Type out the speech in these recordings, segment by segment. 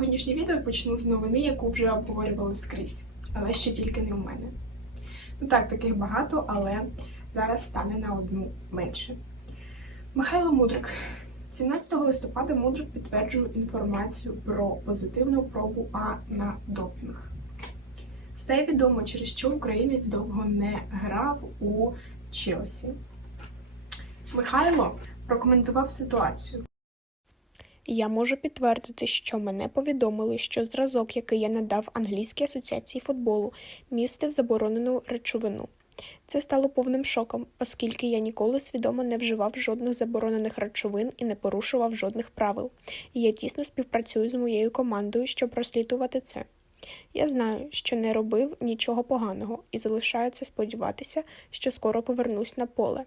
сьогоднішнє відео почну з новини, яку вже обговорювали скрізь, але ще тільки не у мене. Ну так, таких багато, але зараз стане на одну менше. Михайло Мудрик. 17 листопада Мудрик підтверджує інформацію про позитивну пробу А на допінг. Стає відомо, через що українець довго не грав у Челсі. Михайло прокоментував ситуацію. Я можу підтвердити, що мене повідомили, що зразок, який я надав англійській асоціації футболу, містив заборонену речовину. Це стало повним шоком, оскільки я ніколи свідомо не вживав жодних заборонених речовин і не порушував жодних правил. І я тісно співпрацюю з моєю командою, щоб розслідувати це. Я знаю, що не робив нічого поганого і залишається сподіватися, що скоро повернусь на поле.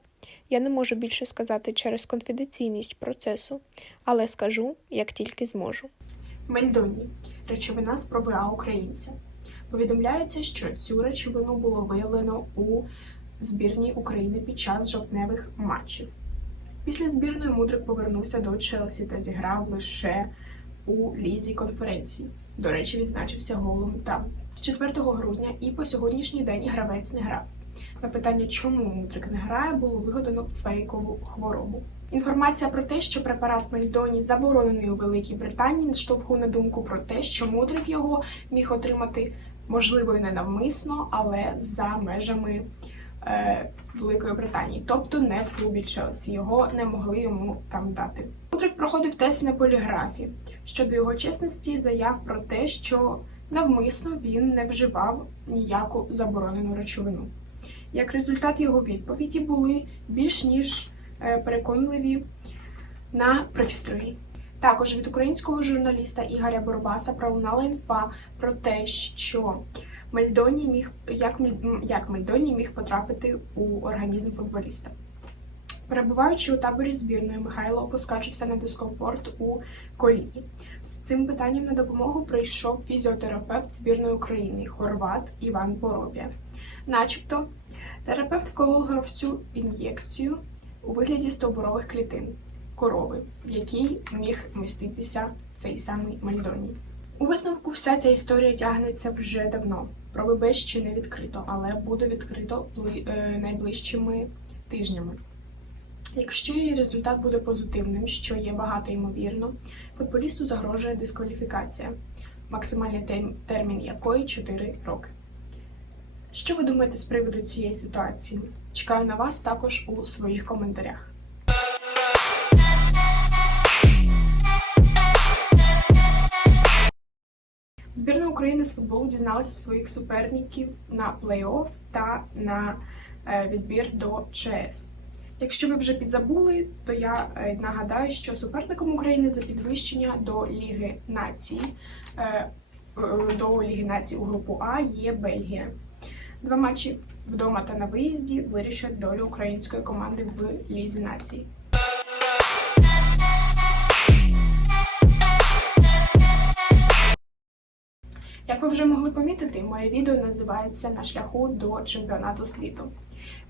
Я не можу більше сказати через конфіденційність процесу, але скажу, як тільки зможу. Мельдоні речовина спроби А українця. Повідомляється, що цю речовину було виявлено у збірній України під час жовтневих матчів. Після збірної Мудрик повернувся до Челсі та зіграв лише у лізі конференції. До речі, відзначився голом там. З 4 грудня і по сьогоднішній день гравець не грав. На питання, чому Мудрик не грає, було вигадано фейкову хворобу. Інформація про те, що препарат Мельдоні заборонений у Великій Британії, наштовхує на думку про те, що Мудрик його міг отримати, можливо, і не навмисно, але за межами Великої Британії, тобто не в клубі Челсі. Його не могли йому там дати. Мудрик проходив тест на поліграфі щодо його чесності, заяв про те, що навмисно він не вживав ніяку заборонену речовину. Як результат його відповіді були більш ніж е, переконливі на пристрої. Також від українського журналіста Ігоря Борбаса пролунала інфа про те, що Мельдоні міг як, як Мельдоні міг потрапити у організм футболіста. Перебуваючи у таборі збірної, Михайло поскаржився на дискомфорт у коліні. З цим питанням на допомогу прийшов фізіотерапевт збірної України хорват Іван Поробія. Начебто, терапевт вколов гравцю ін'єкцію у вигляді стовбурових клітин корови, в якій міг міститися цей самий Мальдоній. У висновку вся ця історія тягнеться вже давно. Про ВБ ще не відкрито, але буде відкрито е, найближчими тижнями. Якщо її результат буде позитивним, що є багато ймовірно, футболісту загрожує дискваліфікація, максимальний термін якої 4 роки. Що ви думаєте з приводу цієї ситуації? Чекаю на вас також у своїх коментарях. Збірна України з футболу дізналася своїх суперників на плей-офф та на е, відбір до ЧС. Якщо ви вже підзабули, то я е, нагадаю, що суперником України за підвищення до Ліги Націй е, до Ліги Націй у групу А є Бельгія. Два матчі вдома та на виїзді вирішать долю української команди в Лізі Націй. Як ви вже могли помітити, моє відео називається На шляху до чемпіонату світу.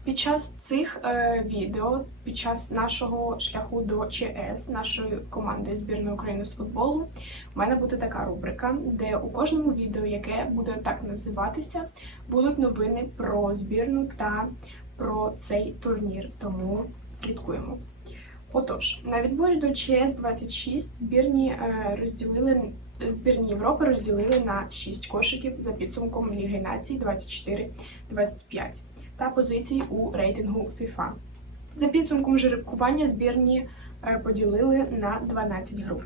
Під час цих е, відео, під час нашого шляху до ЧС, нашої команди збірної України з футболу, у мене буде така рубрика, де у кожному відео, яке буде так називатися, будуть новини про збірну та про цей турнір. Тому слідкуємо. Отож, на відборі до ЧС 26 збірні е, розділили збірні Європи розділили на 6 кошиків за підсумком Ліги Націй 24-25 та позицій у рейтингу FIFA. За підсумком жеребкування збірні е, поділили на 12 груп.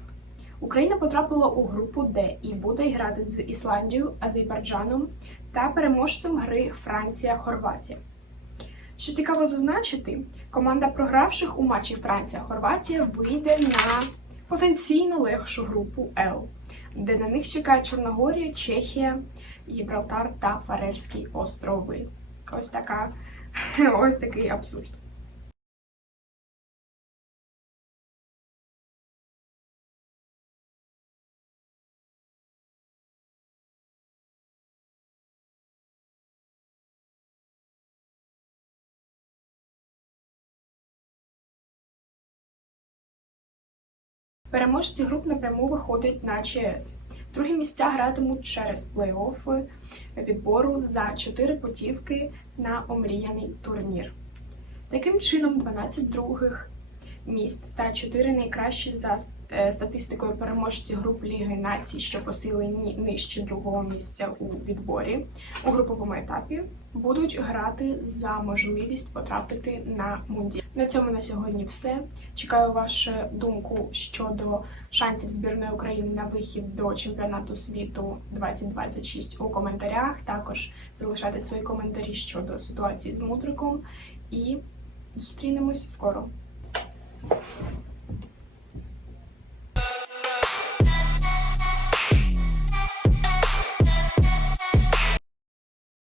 Україна потрапила у групу Д і буде грати з Ісландією, Азербайджаном та переможцем гри Франція-Хорватія. Що цікаво зазначити, команда програвших у матчі Франція-Хорватія вийде на потенційно легшу групу Л, де на них чекає Чорногорія, Чехія, Гібралтар та Фарерські острови. Ось така ось такий абсурд. Переможці груп напряму виходять на ЧС. Другі місця гратимуть через плей-офф відбору за 4 путівки на омріяний турнір. Таким чином, 12 других місць та 4 найкращі за е, статистикою переможці груп Ліги націй, що посилені нижче другого місця у відборі у груповому етапі, будуть грати за можливість потрапити на мунді. На цьому на сьогодні все. Чекаю вашу думку щодо шансів збірної України на вихід до чемпіонату світу 2026 у коментарях. Також залишайте свої коментарі щодо ситуації з мудриком і зустрінемось скоро.